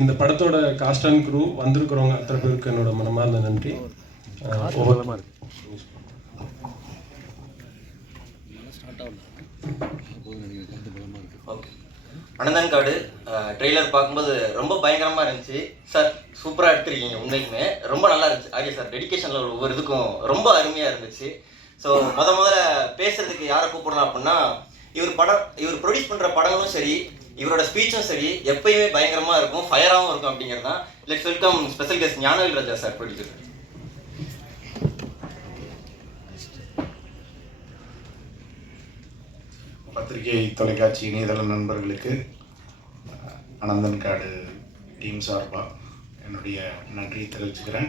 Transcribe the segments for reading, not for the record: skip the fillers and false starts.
இந்த படத்தோட cost and crew வந்திருக்கிறவங்க அத்தனை பேருக்கு என்னோட மனமார்ந்த நன்றி. அனந்தன்காடு ட்ரெய்லர் பார்க்கும்போது ரொம்ப பயங்கரமாக இருந்துச்சு சார். சூப்பராக எடுத்துருக்கீங்க, உண்மைக்குமே ரொம்ப நல்லா இருந்துச்சு. ஆரியா சார் டெடிக்கேஷனில் ஒவ்வொரு இதுக்கும் ரொம்ப அருமையாக இருந்துச்சு. ஸோ முதல்ல பேசுறதுக்கு யாரை கூப்பிடலாம் அப்படின்னா, இவர் ப்ரொடியூஸ் பண்ணுற படங்களும் சரி, இவரோட ஸ்பீச்சும் சரி எப்பயுமே பயங்கரமாக இருக்கும், ஃபயராகவும் இருக்கும் அப்படிங்கிறது தான். Let's welcome special guest Gnanavel Raja sir, producer. பத்திரிகை தொலைக்காட்சி இணையதள நண்பர்களுக்கு அனந்தன்காடு டீம் சார்பாக என்னுடைய நன்றியை தெரிவிச்சுக்கிறேன்,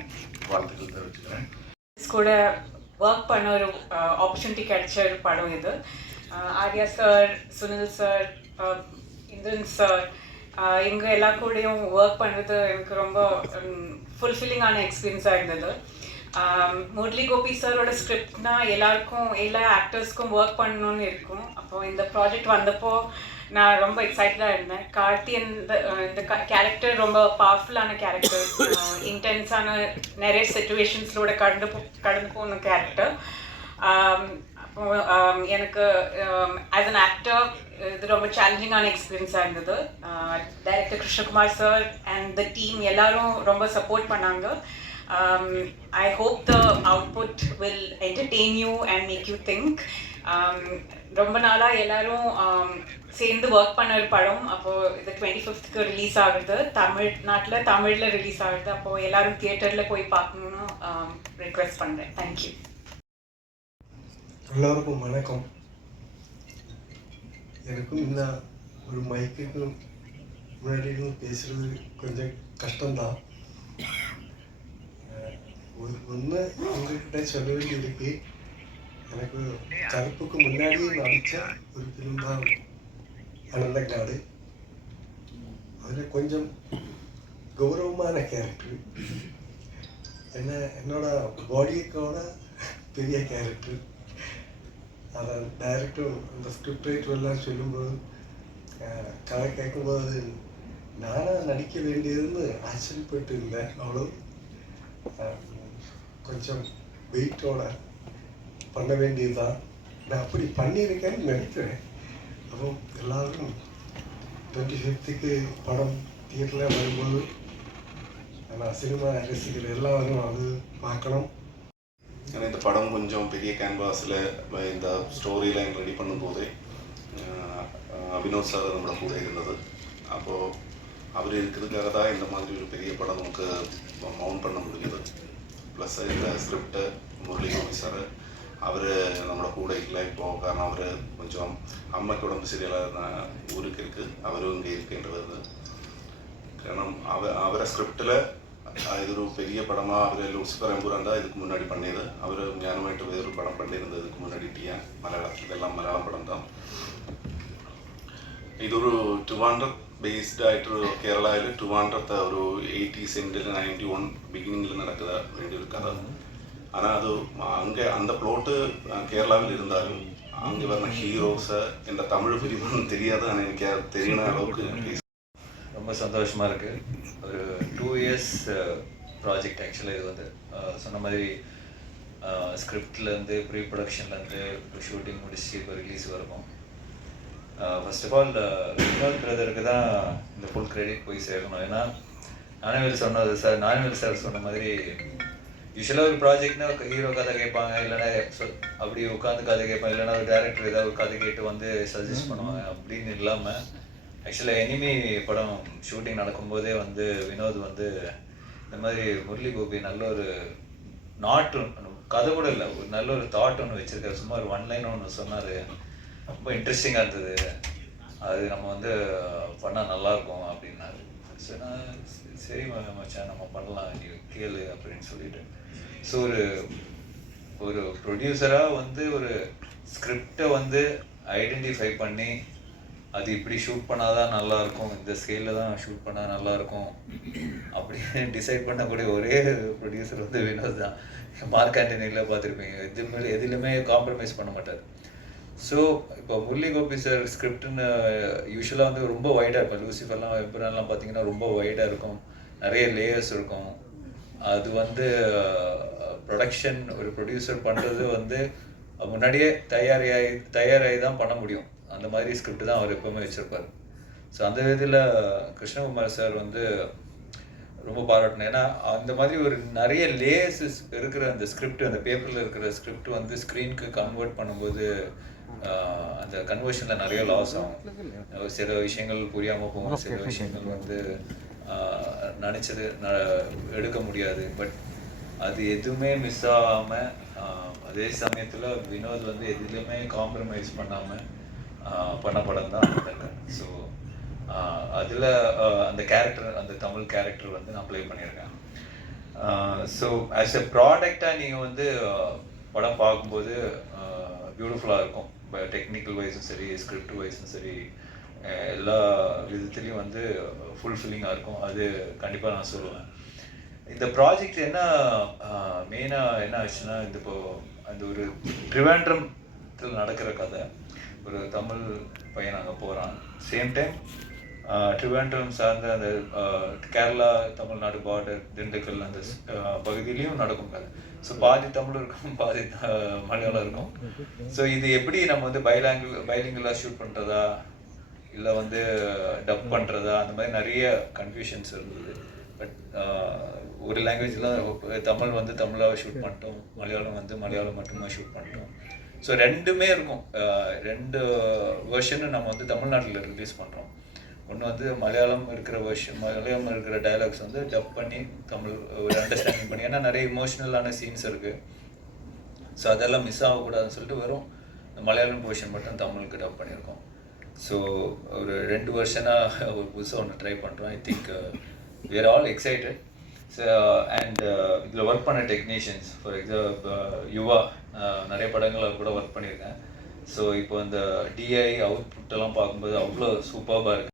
வாழ்த்துக்கள் தெரிவிச்சுக்கிறேன். கூட ஒர்க் பண்ண ஒரு ஆப்பர்ச்சுனிட்டி கிடைச்ச ஒரு படம் இது. Arya sir, Sunil sir, Indran sir, எங்கள் எல்லா கூடயும் ஒர்க் பண்ணுறது எனக்கு ரொம்ப ஃபுல்ஃபில்லிங்கான எக்ஸ்பீரியன்ஸாக இருந்தது. முரளி கோபி சாரோட ஸ்கிரிப்ட்னா எல்லாருக்கும், எல்லா ஆக்டர்ஸ்க்கும் ஒர்க் பண்ணணும்னு இருக்கும். அப்போது இந்த ப்ராஜெக்ட் வந்தப்போ நான் ரொம்ப எக்ஸைட்டடாக இருந்தேன். கார்த்தி இந்த கேரக்டர் ரொம்ப பவர்ஃபுல்லான கேரக்டர், இன்டென்ஸான நிறைய சிச்சுவேஷன்ஸோட கடந்து போன கேரக்டர். அப்போது எனக்கு ஆஸ் அன் ஆக்டர் இது ரொம்ப சேலஞ்சிங்கான எக்ஸ்பீரியன்ஸாக இருந்தது. Director Krishnakumar sir and the team எல்லாரும் ரொம்ப சப்போர்ட் பண்ணாங்க. I hope the output will entertain you and make you think. ரொம்ப நாளாக எல்லாரும் சேர்ந்து ஒர்க் பண்ண ஒரு படம். அப்போது இது 25th ரிலீஸ் ஆகுது, தமிழில் ரிலீஸ் ஆகுது. அப்போது எல்லாரும் தியேட்டரில் போய் பார்க்கணுன்னு ரிக்வெஸ்ட் பண்ணுறேன். தேங்க்யூ. எல்லோருக்கும் வணக்கம். எனக்கும் இந்த ஒரு மைக்குக்கு முன்னாடி பேசுகிறது கொஞ்சம் கஷ்டம்தான். ஒன்று உங்கள்கிட்ட சொல்ல வேண்டியிருக்கு, எனக்கு கருப்புக்கு முன்னாடியே நடித்த ஒரு ஃபிலிம் தான் அனந்தன்காடு. அதில் கொஞ்சம் கௌரவமான கேரக்டர், என்னோட பாடியோட பெரிய கேரக்டர். அதை டைரக்டர் அந்த ஸ்கிரிப்ட் ரைட்டர் எல்லாம் சொல்லும்போது, கதை கேட்கும்போது நானாக நடிக்க வேண்டியதுன்னு ஆச்சரியப்பட்டு இருந்தேன். அவ்வளோ கொஞ்சம் வெயிட்டோட பண்ண வேண்டியது தான். நான் அப்படி பண்ணியிருக்கேன்னு நினைக்கிறேன். அப்போ எல்லோரும் 25th படம் தியேட்டரில் வரும்போது நான் சினிமா ரசிகர் எல்லோரும் அது பார்க்கணும். ஏன்னா இந்த படம் கொஞ்சம் பெரிய கேன்வாஸில் இந்த ஸ்டோரி லைன் ரெடி பண்ணும்போதே வினோத் சார் நம்மளோட கூட இருந்தது. அப்போது அவர் இருக்கிறதுக்காக தான் இந்த மாதிரி ஒரு பெரிய படம் நமக்கு மவுண்ட் பண்ண முடியுது. ப்ளஸ் இந்த ஸ்கிரிப்டு முரளி கோபி சார், அவர் நம்மளோட கூட இல்லை இப்போது. காரணம் அவர் கொஞ்சம் அம்மைக்கு உடம்பு சரியில்லாத ஊருக்கு இருக்குது, அவரும் இங்கே இருக்குன்றது. காரணம் அவரை ஸ்கிரிப்டில் இது ஒரு பெரிய படமாக அவர் லூசிஃபர் எம்புரான் தான் இதுக்கு முன்னாடி பண்ணியது. அவர் ஞானமாயிட்டு வேறு படம் பண்ணியிருந்தது இதுக்கு முன்னாடி டிஎன் மலையாளத்தில், இதெல்லாம் மலையாளம் படம் தான். ഇതൊരു 200 ബേസ്ഡ് ആയിട്ടൊരു കേരളയിൽ 200 ഒരു 80s എൻഡിൽ 91 பிகினிங்கில் நடக்கிற வேண்டிய ஒரு கதை. ஆனால் அது அங்கே அந்த ப்ளோட்டு கேரளாவில் இருந்தாலும் அங்கே வர ஹீரோஸை என்ற தமிழ் பிரிவுன்னு தெரியாது. ஆனால் எனக்கு தெரியின அளவுக்கு ரொம்ப சந்தோஷமாக இருக்குது. ஒரு 2 years ப்ராஜெக்ட் ஆக்சுவலாக. இது வந்து சொன்ன மாதிரி ஸ்கிரிப்ட்லேருந்து ப்ரீ ப்ரொடக்ஷன்லேருந்து ஷூட்டிங் முடிச்சு இப்போ ரிலீஸ் வரணும். ஃபர்ஸ்ட் ஆஃப் ஆல் வினோத் பிரதருக்கு தான் இந்த ஃபுல் கிரெடிட் போய் சேரணும். ஏன்னா ஞானவேல் சார் சொன்ன மாதிரி யூஸ்வலாக ஒரு ப்ராஜெக்ட்னா ஹீரோ கதை கேட்பாங்க, இல்லைன்னா அப்படி உட்காந்து கதை கேட்பாங்க, இல்லைன்னா ஒரு டேரக்டர் ஏதாவது ஒரு கதை கேட்டு வந்து சஜஸ்ட் பண்ணுவாங்க. அப்படின்னு இல்லாமல் ஆக்சுவலாக எனிமி படம் ஷூட்டிங் நடக்கும்போதே வந்து வினோத் வந்து இந்த மாதிரி முரளி கோபி நல்ல ஒரு கதை கூட இல்லை, ஒரு நல்ல ஒரு தாட் ஒன்று வச்சுருக்காரு. சும்மா ஒரு 1 line ஒன்று சொன்னார், ரொம்ப இன்ட்ரெஸ்டிங்காக இருந்தது. அது நம்ம வந்து பண்ணால் நல்லாயிருக்கும் அப்படின்னாரு. சரி மச்சான் நம்ம பண்ணலாம், நீ கேளு அப்படின்னு சொல்லிட்டு. ஸோ ஒரு ப்ரொடியூசராக வந்து ஒரு ஸ்கிரிப்டை வந்து ஐடென்டிஃபை பண்ணி அது இப்படி ஷூட் பண்ணால் தான் நல்லாயிருக்கும், இந்த ஸ்கேலில் தான் ஷூட் பண்ணால் நல்லாயிருக்கும் அப்படின்னு டிசைட் பண்ணக்கூடிய ஒரே ப்ரொடியூசர் வந்து வினோத் தான். மார்க் ஆண்டனியில் பார்த்துருப்பீங்க, எதுலையுமே காம்ப்ரமைஸ் பண்ண மாட்டார். ஸோ இப்போ முரளி கோபி சார் ஸ்கிரிப்ட்னு யூஸ்வலாக வந்து ரொம்ப வைடாக இருக்கும். லூசிஃபர்லாம் எப்படினாலாம் பார்த்தீங்கன்னா ரொம்ப வைடாக இருக்கும், நிறைய லேயர்ஸ் இருக்கும். அது வந்து ப்ரொடக்ஷன் ஒரு ப்ரொடியூசர் பண்ணுறது வந்து முன்னாடியே தயாராகி தான் பண்ண முடியும். அந்த மாதிரி ஸ்கிரிப்ட் தான் அவர் எப்போவுமே வச்சுருப்பார். ஸோ அந்த விதத்தில் கிருஷ்ணகுமார் சார் வந்து ரொம்ப பாராட்டணும். ஏன்னா அந்த மாதிரி ஒரு நிறைய லேயர்ஸ் இருக்கிற அந்த ஸ்கிரிப்ட், அந்த பேப்பரில் இருக்கிற ஸ்கிரிப்ட் வந்து ஸ்க்ரீனுக்கு கன்வெர்ட் பண்ணும்போது அந்த கன்வர்ஷனில் நிறைய லாஸ் ஆகும். சில விஷயங்கள் புரியாமல் போகும், சில விஷயங்கள் வந்து நினச்சது எடுக்க முடியாது. பட் அது எதுவுமே மிஸ் ஆகாமல், அதே சமயத்தில் வினோத் வந்து எதுலேயுமே காம்ப்ரமைஸ் பண்ணாமல் பண்ண படம் தான் அந்த. ஸோ அதில் அந்த கேரக்டர், அந்த தமிழ் கேரக்டர் வந்து நான் ப்ளே பண்ணியிருக்கேன். ஸோ ஆஸ் எ ப்ராடக்டாக நீங்கள் வந்து படம் பார்க்கும்போது பியூட்டிஃபுல்லாக இருக்கும். டெக்னிக்கல் வைஸும் சரி, ஸ்கிரிப்ட் வைஸும் சரி, எல்லா விதத்துலேயும் வந்து ஃபுல்ஃபில்லிங்காக இருக்கும். அது கண்டிப்பாக நான் சொல்லுவேன். இந்த ப்ராஜெக்ட் என்ன மெயினாக என்ன ஆச்சுன்னா, இந்த இப்போ அந்த ஒரு ட்ரிவாண்ட்ரத்தில் நடக்கிற கதை. ஒரு தமிழ் பையன் அங்கே போகிறான். சேம் டைம் ட்ரிவாண்ட்ரம் சார்ந்த அந்த கேரளா தமிழ்நாடு பார்டர் திண்டுக்கல் அந்த பகுதியிலையும் நடக்கும் கதை. ஸோ பாதி தமிழ் இருக்கும், பாதி மலையாளம் இருக்கும். ஸோ இது எப்படி நம்ம வந்து பைலிங்குலாக ஷூட் பண்ணுறதா இல்லை வந்து டப் பண்ணுறதா, அந்த மாதிரி நிறைய கன்ஃபியூஷன்ஸ் இருந்தது. பட் ஒரு லாங்குவேஜில் தமிழ் வந்து தமிழாக ஷூட் பண்ணிட்டோம், மலையாளம் வந்து மலையாளம் மட்டுமா ஷூட் பண்ணிட்டோம். ஸோ ரெண்டுமே இருக்கும். ரெண்டு வெர்ஷனும் நம்ம வந்து தமிழ்நாட்டில் ரிலீஸ் பண்ணுறோம். ஒன்று வந்து மலையாளம் இருக்கிற மலையாளம் இருக்கிற டைலாக்ஸ் வந்து டப் பண்ணி தமிழ் ஒரு அண்டர்ஸ்டாண்டிங் பண்ணி, ஏன்னா நிறைய இமோஷ்னலான சீன்ஸ் இருக்குது. ஸோ அதெல்லாம் மிஸ் ஆகக்கூடாதுன்னு சொல்லிட்டு வெறும் மலையாளம் போர்ஷன் மட்டும் தமிழுக்கு டப் பண்ணியிருக்கோம். ஸோ ஒரு 2 வருஷனாக ஒரு புதுசாக ஒன்று ட்ரை பண்ணுறோம். I think we are all excited. So and இதில் ஒர்க் பண்ண டெக்னீஷியன்ஸ், ஃபார் எக்ஸாம்பிள் யுவா, நிறைய படங்கள் கூட ஒர்க் பண்ணியிருக்கேன். ஸோ இப்போ அந்த டிஐ அவுட்புட்டெல்லாம் பார்க்கும்போது அவ்வளோ சூப்பராக இருக்குது.